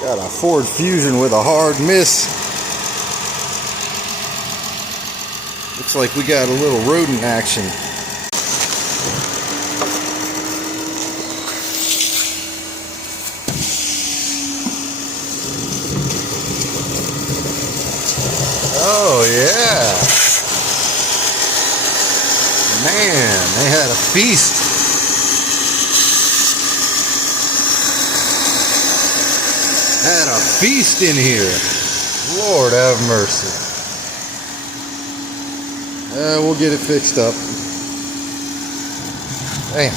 Got a Ford Fusion with a hard miss. Looks like we got a little rodent action. Oh yeah. Man, they had a feast. Had a feast in here. Lord have mercy. We'll get it fixed up. Damn.